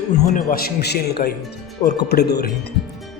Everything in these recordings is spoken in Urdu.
سے انہوں نے واشنگ مشین لگائی ہوئی تھی اور کپڑے دھو رہی تھیں۔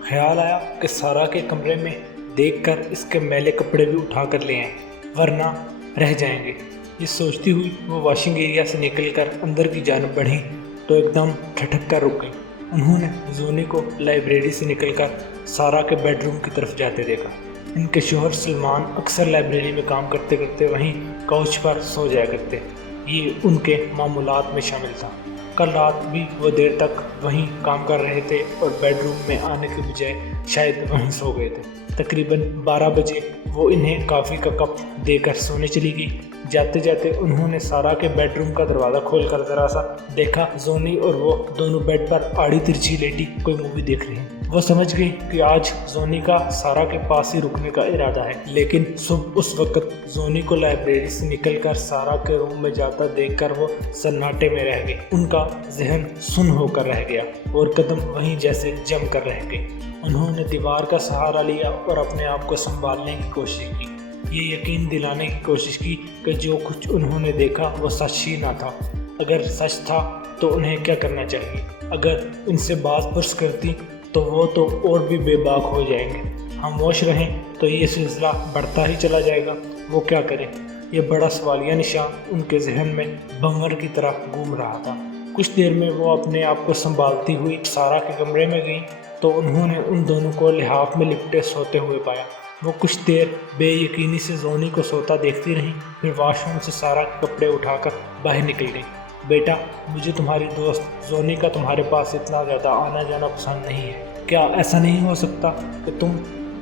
خیال آیا کہ سارا کے کمرے میں دیکھ کر اس کے میلے کپڑے بھی اٹھا کر لے آئیں ورنہ رہ جائیں گے۔ یہ سوچتی ہوئی وہ واشنگ ایریا سے نکل کر اندر کی جانب بڑھیں تو ایک دم ٹھٹک کر رک گئی۔ انہوں نے زونی کو لائبریری سے نکل کر سارا کے بیڈ روم کی طرف جاتے دیکھا۔ ان کے شوہر سلمان اکثر لائبریری میں کام کرتے کرتے وہیں کاؤچ پر سو جایا کرتے، یہ ان کے معمولات میں شامل تھا۔ کل رات بھی وہ دیر تک وہیں کام کر رہے تھے اور بیڈ روم میں آنے کے بجائے شاید وہیں سو گئے تھے۔ تقریباً 12 بجے وہ انہیں کافی کا کپ دے کر سونے چلی گئی۔ جاتے جاتے انہوں نے سارا کے بیڈ روم کا دروازہ کھول کر ذرا سا دیکھا، زونی اور وہ دونوں بیڈ پر آڑی ترچھی لیٹی کوئی مووی دیکھ رہی ہیں۔ وہ سمجھ گئی کہ آج زونی کا سارا کے پاس ہی رکنے کا ارادہ ہے، لیکن صبح اس وقت زونی کو لائبریری سے نکل کر سارا کے روم میں جاتا دیکھ کر وہ سناٹے میں رہ گئی۔ ان کا ذہن سن ہو کر رہ گیا اور قدم وہیں جیسے جم کر رہ گئے۔ انہوں نے دیوار کا سہارا لیا اور اپنے آپ کو سنبھالنے کی کوشش کی۔ یہ یقین دلانے کی کوشش کی کہ جو کچھ انہوں نے دیکھا وہ سچ ہی نہ تھا۔ اگر سچ تھا تو انہیں کیا کرنا چاہیے؟ اگر ان سے باز پرس کرتی تو وہ تو اور بھی بے باک ہو جائیں گے۔ خاموش رہیں تو یہ سلسلہ بڑھتا ہی چلا جائے گا۔ وہ کیا کریں؟ یہ بڑا سوالیہ نشان ان کے ذہن میں بھنور کی طرح گھوم رہا تھا۔ کچھ دیر میں وہ اپنے آپ کو سنبھالتی ہوئی سارا کے کمرے میں گئیں تو انہوں نے ان دونوں کو لحاف میں لپٹے سوتے ہوئے پایا۔ وہ کچھ دیر بے یقینی سے زونی کو سوتا دیکھتی رہیں، پھر واش روم سے سارا کے کپڑے اٹھا کر باہر نکل گئی۔ بیٹا، مجھے تمہاری دوست زونی کا تمہارے پاس اتنا زیادہ آنا جانا پسند نہیں ہے۔ کیا ایسا نہیں ہو سکتا کہ تم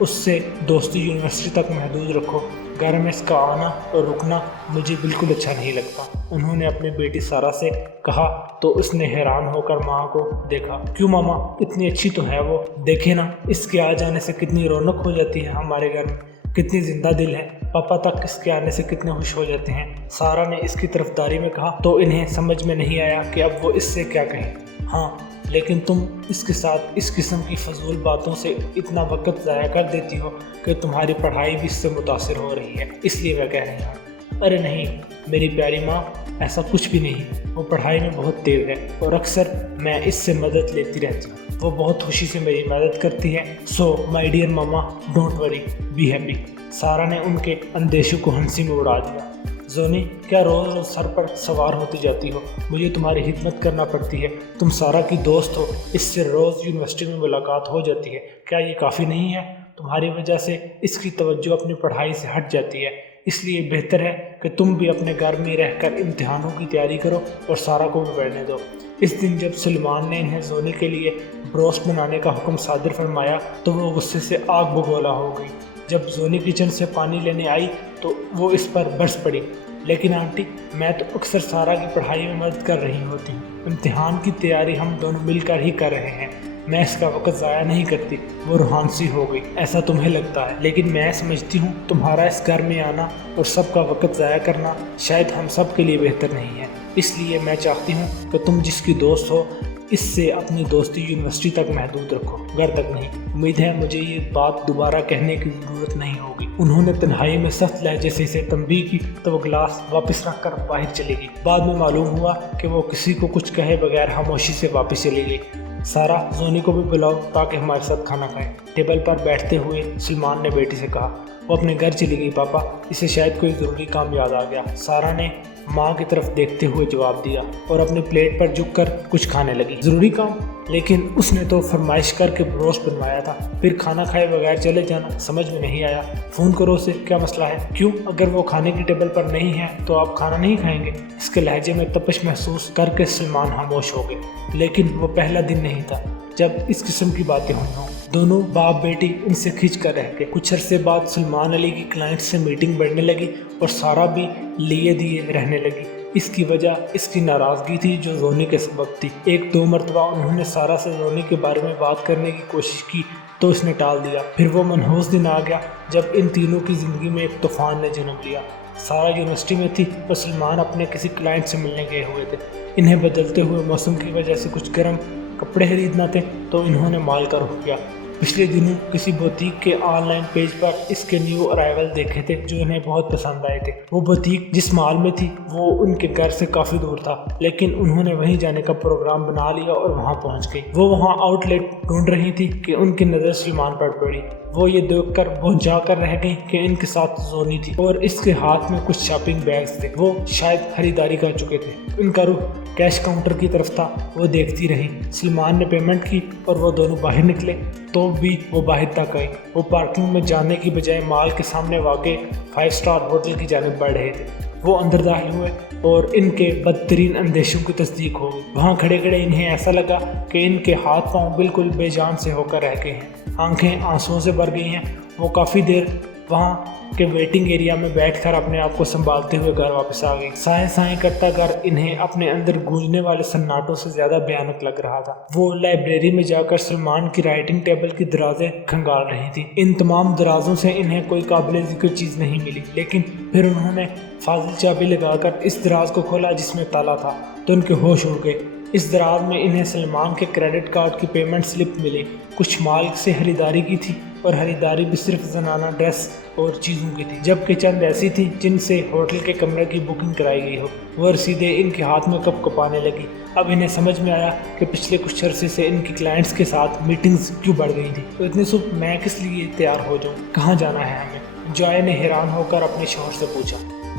اس سے دوستی یونیورسٹی تک محدود رکھو؟ گھر میں اس کا آنا اور رکنا مجھے بالکل اچھا نہیں لگتا، انہوں نے اپنی بیٹی سارا سے کہا تو اس نے حیران ہو کر ماں کو دیکھا۔ کیوں ماما، اتنی اچھی تو ہے وہ، دیکھے نا اس کے آ جانے سے کتنی رونق ہو جاتی ہے ہمارے گھر میں، کتنی زندہ دل ہے، پاپا تک اس کے آنے سے کتنے خوش ہو جاتے ہیں۔ سارا نے اس کی طرفداری میں کہا تو انہیں سمجھ میں نہیں آیا کہ اب وہ اس سے کیا کہیں۔ ہاں، لیکن تم اس کے ساتھ اس قسم کی فضول باتوں سے اتنا وقت ضائع کر دیتی ہو کہ تمہاری پڑھائی بھی اس سے متاثر ہو رہی ہے، اس لیے میں کہہ رہی ہوں۔ ارے نہیں میری پیاری ماں، ایسا کچھ بھی نہیں، وہ پڑھائی میں بہت تیز ہے اور اکثر میں اس سے مدد لیتی رہتی ہوں، وہ بہت خوشی سے میری مدد کرتی ہے۔ So my dear mama, don't worry, be happy. Sara نے ان کے اندیشوں کو ہنسی میں اڑا دیا۔ زونی، کیا روز روز سر پر سوار ہوتی جاتی ہو؟ مجھے تمہاری خدمت کرنا پڑتی ہے، تم سارا کی دوست ہو، اس سے روز یونیورسٹی میں ملاقات ہو جاتی ہے، کیا یہ کافی نہیں ہے؟ تمہاری وجہ سے اس کی توجہ اپنی پڑھائی سے ہٹ جاتی ہے، اس لیے بہتر ہے کہ تم بھی اپنے گھر میں رہ کر امتحانوں کی تیاری کرو اور سارا کو بھی پڑھنے دو۔ اس دن جب سلمان نے انہیں زونی کے لیے بروسٹ بنانے کا حکم صادر فرمایا تو وہ غصے سے آگ بگولا ہو گئی۔ جب زونی کچن سے پانی لینے آئی تو وہ اس پر برس پڑی۔ لیکن آنٹی، میں تو اکثر سارا کی پڑھائی میں مدد کر رہی ہوتی ہوں، امتحان کی تیاری ہم دونوں مل کر ہی کر رہے ہیں، میں اس کا وقت ضائع نہیں کرتی۔ وہ روحان سی ہو گئی۔ ایسا تمہیں لگتا ہے، لیکن میں سمجھتی ہوں تمہارا اس گھر میں آنا اور سب کا وقت ضائع کرنا شاید ہم سب کے لیے بہتر نہیں ہے، اس لیے میں چاہتی ہوں کہ تم جس کی دوست ہو اس سے اپنی دوستی یونیورسٹی تک محدود رکھو، گھر تک نہیں۔ امید ہے مجھے یہ بات دوبارہ کہنے کی ضرورت نہیں ہوگی۔ انہوں نے تنہائی میں سخت لہجے سے اسے تنبیہ کی تو وہ گلاس واپس رکھ کر باہر چلی گئی۔ بعد میں معلوم ہوا کہ وہ کسی کو کچھ کہے بغیر خاموشی سے واپس چلی گئی۔ سارا، زونی کو بھی بلاؤ تاکہ ہمارے ساتھ کھانا کھائے۔ ٹیبل پر بیٹھتے ہوئے سلمان نے بیٹی سے کہا۔ وہ اپنے گھر چلی گئی پاپا، اسے شاید کوئی ضروری کام یاد آ گیا، سارا نے ماں کی طرف دیکھتے ہوئے جواب دیا اور اپنی پلیٹ پر جھک کر کچھ کھانے لگی۔ ضروری کام؟ لیکن اس نے تو فرمائش کر کے بروسٹ بنوایا تھا، پھر کھانا کھائے بغیر چلے جانا سمجھ میں نہیں آیا۔ فون کرو اسے، کیا مسئلہ ہے؟ کیوں، اگر وہ کھانے کی ٹیبل پر نہیں ہے تو آپ کھانا نہیں کھائیں گے؟ اس کے لہجے میں تپش محسوس کر کے سلمان خاموش ہو گئے۔ لیکن وہ پہلا دن نہیں تھا جب اس قسم کی باتیں ہوئی ہوں۔ دونوں باپ بیٹی ان سے کھنچ کر رہ گئے۔ کچھ عرصے بعد سلمان علی کی کلائنٹ سے میٹنگ بڑھنے لگی اور سارا بھی لیے دیے رہنے لگی۔ اس کی وجہ اس کی ناراضگی تھی جو زونی کے سبب تھی۔ ایک دو مرتبہ انہوں نے سارا سے زونی کے بارے میں بات کرنے کی کوشش کی تو اس نے ٹال دیا۔ پھر وہ منحوس دن آ گیا جب ان تینوں کی زندگی میں ایک طوفان نے جنم لیا۔ سارا یونیورسٹی میں تھی اور سلمان اپنے کسی کلائنٹ سے ملنے گئے ہوئے تھے۔ انہیں بدلتے ہوئے موسم کی وجہ سے کچھ گرم کپڑے خریدنا تھے تو انہوں نے مال کا رخ کیا۔ پچھلے دنوں کسی بوتیک کے آن لائن پیج پر اس کے نیو ارائیول دیکھے تھے جو انہیں بہت پسند آئے تھے۔ وہ بوتیک جس مال میں تھی وہ ان کے گھر سے کافی دور تھا، لیکن انہوں نے وہیں جانے کا پروگرام بنا لیا اور وہاں پہنچ گئی۔ وہ وہاں آؤٹ لیٹ ڈھونڈ رہی تھی کہ ان کی نظر سلمان پر پڑی۔ وہ یہ دیکھ کر بھونچا کر رہ گئی کہ ان کے ساتھ زونی تھی اور اس کے ہاتھ میں کچھ شاپنگ بیگز تھے۔ وہ شاید خریداری کر چکے تھے۔ ان کا رخ کیش کاؤنٹر کی طرف تھا۔ وہ دیکھتی رہی۔ سلمان نے پیمنٹ کی اور وہ دونوں باہر نکلے تو بھی وہ باہر تک آئی۔ وہ پارکنگ میں جانے کی بجائے مال کے سامنے واقع 5 اسٹار ہوٹل کی جانب بڑھ رہے تھے۔ وہ اندر داخل ہوئے اور ان کے بدترین اندیشوں کی تصدیق ہو گئی۔ وہاں کھڑے کھڑے انہیں ایسا لگا کہ ان کے ہاتھ پاؤں بالکل بے جان سے ہو کر رہ گئے ہیں، آنکھیں آنسوؤں سے بھر گئی ہیں۔ وہ کافی دیر وہاں کے ویٹنگ ایریا میں بیٹھ کر اپنے آپ کو سنبھالتے ہوئے گھر واپس آ گئی۔ سائیں سائیں کرتا گھر انہیں اپنے اندر گونجنے والے سناٹوں سے زیادہ بھیانک لگ رہا تھا۔ وہ لائبریری میں جا کر سلمان کی رائٹنگ ٹیبل کی درازیں کھنگال رہی تھی۔ ان تمام درازوں سے انہیں کوئی قابل ذکر چیز نہیں ملی، لیکن پھر انہوں نے فاضل چابی لگا کر اس دراز کو کھولا جس میں تالا تھا تو ان کے ہوش اڑ گئے۔ اس دراز میں انہیں سلمان کے کریڈٹ کارڈ کی پیمنٹ سلپ ملی۔ کچھ مال سے خریداری کی تھی اور خریداری بھی صرف زنانہ ڈریس اور چیزوں کی تھی، جبکہ چند ایسی تھی جن سے ہوٹل کے کمرے کی بکنگ کرائی گئی ہو۔ وہ رسیدیں ان کے ہاتھ میں کپ کپانے لگی۔ اب انہیں سمجھ میں آیا کہ پچھلے کچھ عرصے سے ان کی کلائنٹس کے ساتھ میٹنگز کیوں بڑھ گئی تھی۔ تو اتنی صبح میں کس لیے تیار ہو جاؤں؟ کہاں جانا ہے ہمیں؟ جوائے نے حیران ہو کر اپنے شوہر سے پوچھا۔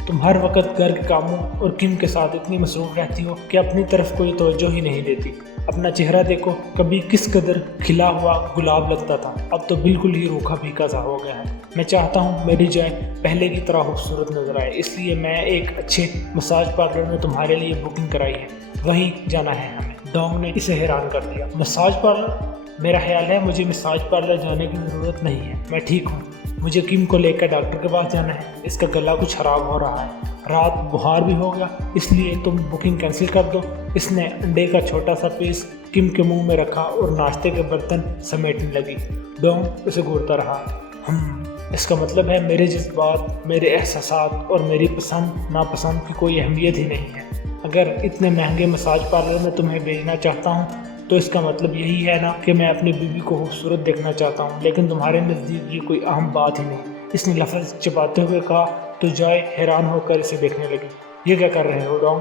تم ہر وقت گھر کے کاموں اور کم کے ساتھ اتنی مصروف رہتی ہو کہ اپنی طرف کوئی توجہ ہی نہیں دیتی۔ اپنا چہرہ دیکھو، کبھی کس قدر کھلا ہوا گلاب لگتا تھا، اب تو بالکل ہی روکھا پھیکا سا ہو گیا ہے۔ میں چاہتا ہوں میری جائے پہلے کی طرح خوبصورت نظر آئے، اس لیے میں ایک اچھے مساج پارلر میں تمہارے لیے بکنگ کرائی ہے، وہیں جانا ہے ہمیں۔ ڈونگ نے اسے حیران کر دیا۔ Massage parlour? میرا خیال ہے مجھے مساج پارلر جانے کی ضرورت نہیں ہے، میں ٹھیک ہوں۔ مجھے کم کو لے کر ڈاکٹر کے پاس جانا ہے، اس کا گلا کچھ خراب ہو رہا ہے، رات بخار بھی ہو گیا، اس لیے تم بکنگ کینسل کر دو۔ اس نے انڈے کا چھوٹا سا پیس کم کے منہ میں رکھا اور ناشتے کے برتن سمیٹنے لگی۔ ڈونگ اسے گھورتا رہا۔ اس کا مطلب ہے میرے جذبات، میرے احساسات اور میری پسند ناپسند کی کوئی اہمیت ہی نہیں ہے۔ اگر اتنے مہنگے مساج پارلر میں تمہیں بھیجنا چاہتا ہوں تو اس کا مطلب یہی ہے نا کہ میں اپنی بیوی کو خوبصورت دیکھنا چاہتا ہوں، لیکن تمہارے نزدیک یہ کوئی اہم بات ہی نہیں۔ اس نے لفظ چباتے ہوئے کہا تو جائے حیران ہو کر اسے دیکھنے لگی۔ یہ کیا کر رہے ہو ڈونگ؟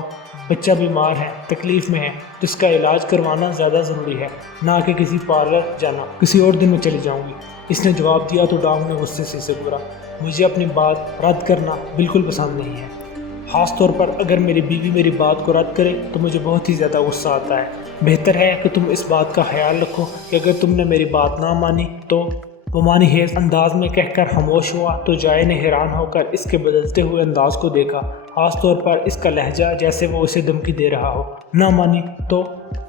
بچہ بیمار ہے، تکلیف میں ہے، تو اس کا علاج کروانا زیادہ ضروری ہے، نہ کہ کسی پارلر جانا۔ کسی اور دن میں چلی جاؤں گی، اس نے جواب دیا تو ڈونگ نے غصے سے اسے گھورا۔ مجھے اپنی بات رد کرنا بالکل پسند نہیں ہے، خاص طور پر اگر میری بیوی میری بات کو رد کرے تو مجھے بہت ہی زیادہ غصہ آتا ہے۔ بہتر ہے کہ تم اس بات کا خیال رکھو کہ اگر تم نے میری بات نہ مانی تو۔ وہ مانی خیز انداز میں کہہ کر خاموش ہوا تو جائے نے حیران ہو کر اس کے بدلتے ہوئے انداز کو دیکھا، خاص طور پر اس کا لہجہ جیسے وہ اسے دھمکی دے رہا ہو۔ نہ مانی تو؟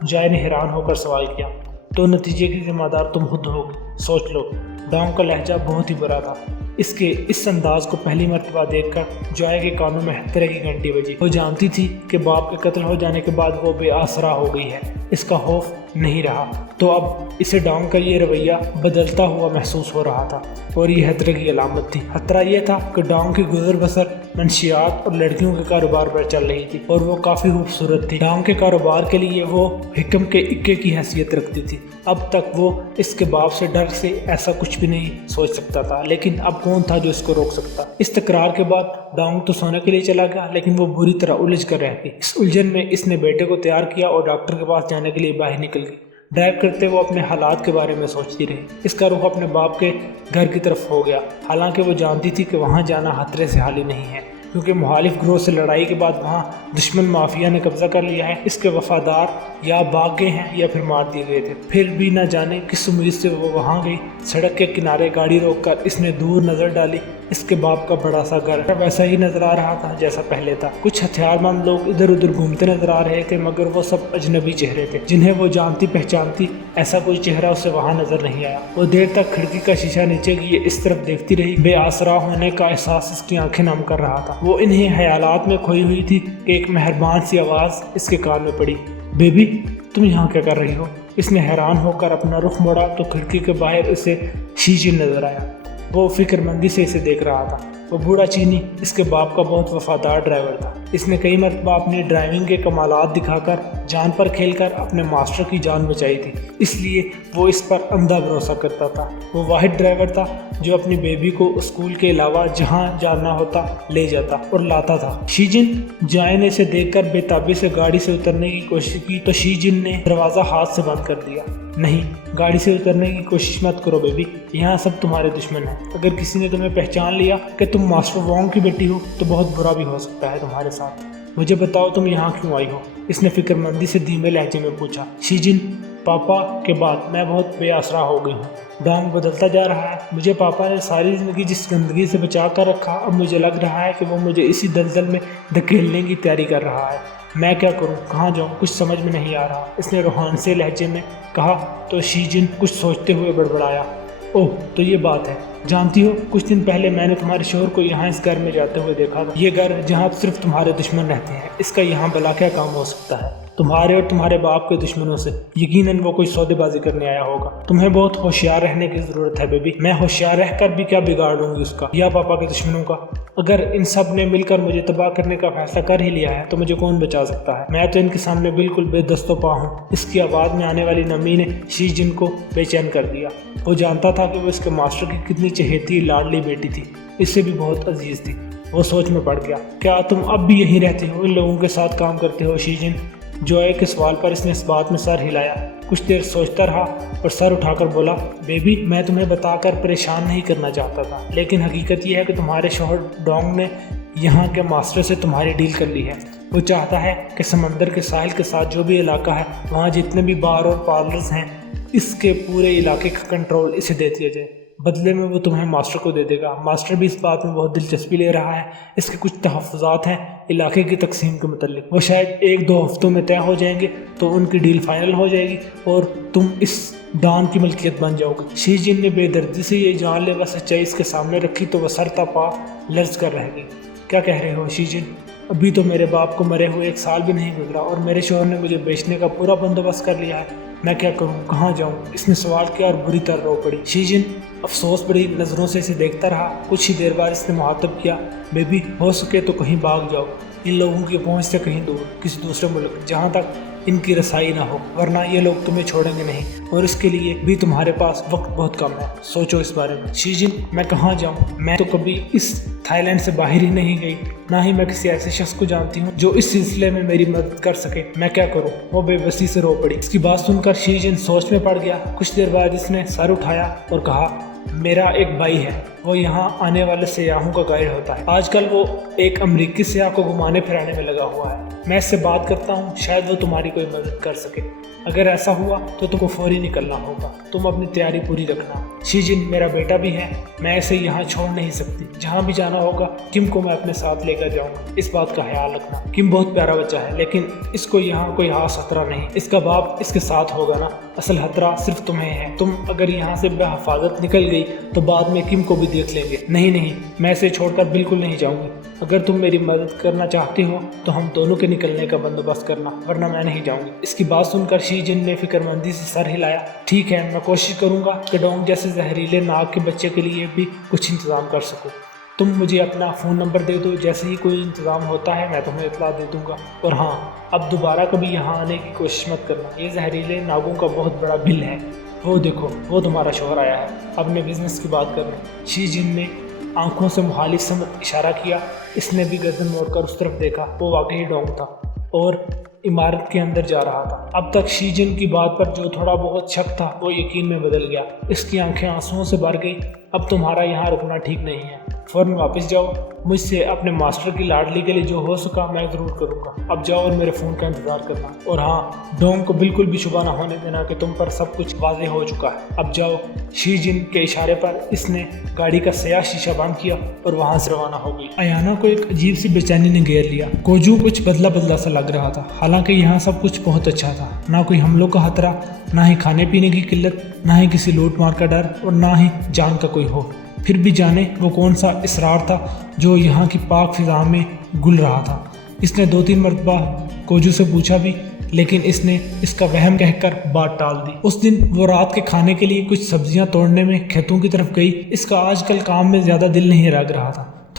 جائے نے حیران ہو کر سوال کیا۔ تو نتیجے کی ذمہ دار تم خود ہوگی، سوچ لو۔ ڈونگ کا لہجہ بہت ہی برا تھا۔ اس کے اس انداز کو پہلی مرتبہ دیکھ کر جوائے کے کانوں میں طرح کی گھنٹی بجی۔ وہ جانتی تھی کہ باپ کے قتل ہو جانے کے بعد وہ بے آسرا ہو گئی ہے، اس کا خوف نہیں رہا، تو اب اسے ڈونگ کا یہ رویہ بدلتا ہوا محسوس ہو رہا تھا، اور یہ خطرے کی علامت تھی۔ خطرہ یہ تھا کہ ڈونگ کی گزر بسر منشیات اور لڑکیوں کے کاروبار پر چل رہی تھی، اور وہ کافی خوبصورت تھی۔ ڈونگ کے کاروبار کے لیے وہ حکم کے اکے کی حیثیت رکھتی تھی۔ اب تک وہ اس کے باپ سے ڈر سے ایسا کچھ بھی نہیں سوچ سکتا تھا، لیکن اب کون تھا جو اس کو روک سکتا؟ اس تکرار کے بعد ڈونگ تو سونے کے لیے چلا گیا، لیکن وہ بری طرح الجھ کر رہ گئی۔ اس الجھن میں اس نے بیٹے کو تیار کیا اور ڈاکٹر کے پاس جانے کے لیے باہر نکل گئی۔ ڈرائیو کرتے وہ اپنے حالات کے بارے میں سوچتی رہی۔ اس کا رخ اپنے باپ کے گھر کی طرف ہو گیا، حالانکہ وہ جانتی تھی کہ وہاں جانا خطرے سے خالی نہیں ہے، کیونکہ مخالف گروہ سے لڑائی کے بعد وہاں دشمن مافیا نے قبضہ کر لیا ہے۔ اس کے وفادار یا بھاگ گئے ہیں یا پھر مار دیے گئے تھے۔ پھر بھی نہ جانے کس امید سے وہ وہاں گئی۔ سڑک کے کنارے گاڑی روک کر اس نے دور نظر ڈالی۔ اس کے باپ کا بڑا سا گھر ویسا ہی نظر آ رہا تھا جیسا پہلے تھا۔ کچھ ہتھیار مند لوگ ادھر ادھر گھومتے نظر آ رہے تھے، مگر وہ سب اجنبی چہرے تھے جنہیں وہ جانتی پہچانتی ایسا کوئی چہرہ اسے وہاں نظر نہیں آیا۔ وہ دیر تک کھڑکی کا شیشہ نیچے کیے اس طرف دیکھتی رہی۔ بے آسرا ہونے کا احساس اس کی آنکھیں نم کر رہا تھا۔ وہ انہیں خیالات میں کھوئی ہوئی تھی کہ ایک مہربان سی آواز اس کے کان میں پڑی، بیبی تم یہاں کیا کر رہی ہو؟ اس نے حیران ہو کر اپنا رخ موڑا تو کھڑکی کے باہر اسے شیشے نظر آیا۔ وہ فکر مندی سے اسے دیکھ رہا تھا۔ وہ بوڑھا چینی اس کے باپ کا بہت وفادار ڈرائیور تھا۔ اس نے کئی مرتبہ اپنی ڈرائیونگ کے کمالات دکھا کر جان پر کھیل کر اپنے ماسٹر کی جان بچائی تھی، اس لیے وہ اس پر اندھا بھروسہ کرتا تھا۔ وہ واحد ڈرائیور تھا جو اپنی بیبی کو اسکول کے علاوہ جہاں جانا ہوتا لے جاتا اور لاتا تھا۔ شی جن جائے نے اسے دیکھ کر بے تابی سے گاڑی سے اترنے کی کوشش کی تو شی جن نے دروازہ ہاتھ سے بند کر دیا۔ نہیں، گاڑی سے اترنے کی کوشش مت کرو بیبی، یہاں سب تمہارے دشمن ہیں۔ اگر کسی نے تمہیں پہچان لیا کہ تم ماسٹر وانگ کی بیٹی ہو تو بہت برا بھی ہو سکتا ہے تمہارے ساتھ۔ مجھے بتاؤ تم یہاں کیوں آئی ہو؟ اس نے فکر مندی سے دھیمے لہجے میں پوچھا۔ شی جن، پاپا کے بعد میں بہت بے آسرا ہو گئی ہوں۔ ڈانگ بدلتا جا رہا ہے۔ مجھے پاپا نے ساری زندگی جس گندگی سے بچا کر رکھا، اب مجھے لگ رہا ہے کہ وہ مجھے اسی دلدل میں دھکیلنے کی تیاری کر رہا ہے۔ میں کیا کروں، کہاں جاؤں، کچھ سمجھ میں نہیں آ رہا، اس نے روحان سے لہجے میں کہا تو شی جن کچھ سوچتے ہوئے بڑبڑایا۔ اوہ تو یہ بات ہے، جانتی ہو کچھ دن پہلے میں نے تمہارے شوہر کو یہاں اس گھر میں جاتے ہوئے دیکھا تھا۔ یہ گھر جہاں صرف تمہارے دشمن رہتے ہیں، اس کا یہاں بلا کیا کام ہو سکتا ہے؟ تمہارے اور تمہارے باپ کے دشمنوں سے یقیناً وہ کوئی سودے بازی کرنے آیا ہوگا۔ تمہیں بہت ہوشیار رہنے کی ضرورت ہے بیبی۔ میں ہوشیار رہ کر بھی کیا بگاڑ لوں گی اس کا یا پاپا کے دشمنوں کا؟ اگر ان سب نے مل کر مجھے تباہ کرنے کا فیصلہ کر ہی لیا ہے تو مجھے کون بچا سکتا ہے؟ میں تو ان کے سامنے بالکل بے دست و پا ہوں۔ اس کی آواز میں آنے والی نمی نے شی جن کو بے چین کر دیا۔ وہ جانتا تھا کہ وہ اس کے ماسٹر کی کتنی چہیتی لاڈلی بیٹی تھی، اس سے بھی بہت عزیز تھی۔ وہ سوچ میں پڑ گیا، کیا تم اب بھی یہیں رہتے ہو، ان لوگوں کے ساتھ کام کرتے ہو شی جن؟ جوئے کے سوال پر اس نے اس بات میں سر ہلایا، کچھ دیر سوچتا رہا اور سر اٹھا کر بولا، بیبی میں تمہیں بتا کر پریشان نہیں کرنا چاہتا تھا، لیکن حقیقت یہ ہے کہ تمہارے شوہر ڈونگ نے یہاں کے ماسٹر سے تمہاری ڈیل کر لی ہے۔ وہ چاہتا ہے کہ سمندر کے ساحل کے ساتھ جو بھی علاقہ ہے وہاں جتنے بھی بار اور پارلرز ہیں اس کے پورے علاقے کا کنٹرول اسے دے دیا جائے، بدلے میں وہ تمہیں ماسٹر کو دے دے گا۔ ماسٹر بھی اس بات میں بہت دلچسپی لے رہا ہے۔ اس کے کچھ تحفظات ہیں علاقے کی تقسیم کے متعلق، وہ شاید 1-2 ہفتوں میں طے ہو جائیں گے تو ان کی ڈیل فائنل ہو جائے گی اور تم اس ڈان کی ملکیت بن جاؤ گے۔ شی جن نے بے دردی سے یہ جان لیوا سچائی اس کے سامنے رکھی تو وہ سر تا پا لرز کر رہ گئی۔ کیا کہہ رہے ہو شی جن؟ ابھی تو میرے باپ کو مرے ہوئے 1 سال بھی نہیں گزرا اور میرے شوہر نے مجھے بیچنے کا پورا بندوبست کر لیا ہے۔ میں کیا کروں، کہاں جاؤں؟ اس نے سوال کیا اور بری طرح رو پڑی۔ شی جن افسوس بڑی نظروں سے اسے دیکھتا رہا۔ کچھ ہی دیر بعد اس نے مخاطب کیا، بیبی ہو سکے تو کہیں بھاگ جاؤ، ان لوگوں کی پہنچ سے کہیں دور، کسی دوسرے ملک جہاں تک ان کی رسائی نہ ہو، ورنہ یہ لوگ تمہیں چھوڑیں گے نہیں، اور اس کے لیے بھی تمہارے پاس وقت بہت کم ہے۔ سوچو اس بارے میں۔ شی جن میں کہاں جاؤں؟ میں تو کبھی اس تھائی لینڈ سے باہر ہی نہیں گئی، نہ ہی میں کسی ایسے شخص کو جانتی ہوں جو اس سلسلے میں میری مدد کر سکے۔ میں کیا کروں؟ وہ بے بسی سے رو پڑی۔ اس کی بات سن کر شی جن سوچ میں پڑ گیا۔ کچھ دیر بعد اس نے سر اٹھایا اور کہا، میرا ایک بھائی ہے، وہ یہاں آنے والے سیاحوں کا گائیڈ ہوتا ہے۔ آج کل وہ ایک امریکی سیاح کو گھمانے پھرانے میں لگا ہوا ہے۔ میں اس سے بات کرتا ہوں، شاید وہ تمہاری کوئی مدد کر سکے۔ اگر ایسا ہوا تو تم کو فوری نکلنا ہوگا، تم اپنی تیاری پوری رکھنا۔ شی جن میرا بیٹا بھی ہے، میں اسے یہاں چھوڑ نہیں سکتی، جہاں بھی جانا ہوگا کم کو میں اپنے ساتھ لے کر جاؤں گا، اس بات کا خیال رکھنا۔ کم بہت پیارا بچہ ہے، لیکن اس کو یہاں کوئی خاص خطرہ نہیں، اس کا باپ اس کے ساتھ ہوگا نا، اصل خطرہ صرف تمہیں ہے۔ تم اگر یہاں سے بے حفاظت نکل گئی تو بعد میں کم کو بھی دیکھ لیں گے۔ نہیں، میں اسے چھوڑ کر بالکل نہیں جاؤں گی۔ اگر تم میری مدد کرنا چاہتی ہو تو ہم دونوں کے نکلنے کا بندوبست کرنا، ورنہ میں نہیں جاؤں گی۔ اس کی بات سن کر شی جن نے فکر مندی سے سر ہلایا۔ ٹھیک ہے، میں کوشش کروں گا کہ ڈونگ جیسے زہریلے ناگ کے بچے کے لیے بھی کچھ انتظام کر سکوں۔ تم مجھے اپنا فون نمبر دے دو، جیسے ہی کوئی انتظام ہوتا ہے میں تمہیں اطلاع دے دوں گا۔ اور ہاں، اب دوبارہ کبھی یہاں آنے کی کوشش مت کرنا، یہ زہریلے ناگوں کا بہت بڑا بل ہے۔ وہ دیکھو، وہ تمہارا شوہر آیا ہے، اپنے بزنس کی بات کرنے۔ شی جن نے آنکھوں سے مخالف سمت اشارہ کیا۔ اس نے بھی گردن موڑ کر اس طرف دیکھا، وہ واقعی ڈونگ تھا اور عمارت کے اندر جا رہا تھا۔ اب تک شی جن کی بات پر جو تھوڑا بہت شک تھا وہ یقین میں بدل گیا۔ اس کی آنکھیں آنسوؤں سے بھر گئی۔ اب تمہارا یہاں رکنا ٹھیک نہیں ہے، فوراً واپس جاؤ۔ مجھ سے اپنے ماسٹر کی لاڈلی کے لیے جو ہو سکا میں ضرور کروں گا۔ اب جاؤ اور میرے فون کا انتظار کرنا۔ اور ہاں، ڈونگ کو بالکل بھی شبہ نہ ہونے دینا کہ تم پر سب کچھ واضح ہو چکا ہے۔ اب جاؤ۔ شی جن کے اشارے پر اس نے گاڑی کا سیاہ شیشہ بند کیا اور وہاں سے روانہ ہو گئی۔ ایانا کو ایک عجیب سی بے چینی نے گھیر لیا۔ کوجو کچھ بدلا بدلا سا لگ رہا تھا، حالانکہ یہاں سب کچھ بہت اچھا تھا، نہ کوئی حملوں کا خطرہ، نہ ہی کھانے پینے کی قلت، نہ ہی کسی لوٹ مار کا ڈر اور نہ ہی جان کا کوئی خوف۔ پھر بھی جانے وہ کون سا اسرار تھا جو یہاں کی پاک فضا میں گل رہا تھا۔ اس نے 2-3 مرتبہ کوجو سے پوچھا بھی، لیکن اس نے اس کا وہم کہہ کر بات ٹال دی۔ اس دن وہ رات کے کھانے کے لیے کچھ سبزیاں توڑنے میں کھیتوں کی طرف گئی۔ اس کا آج کل کام میں زیادہ دل نہیں لگ رہا تھا،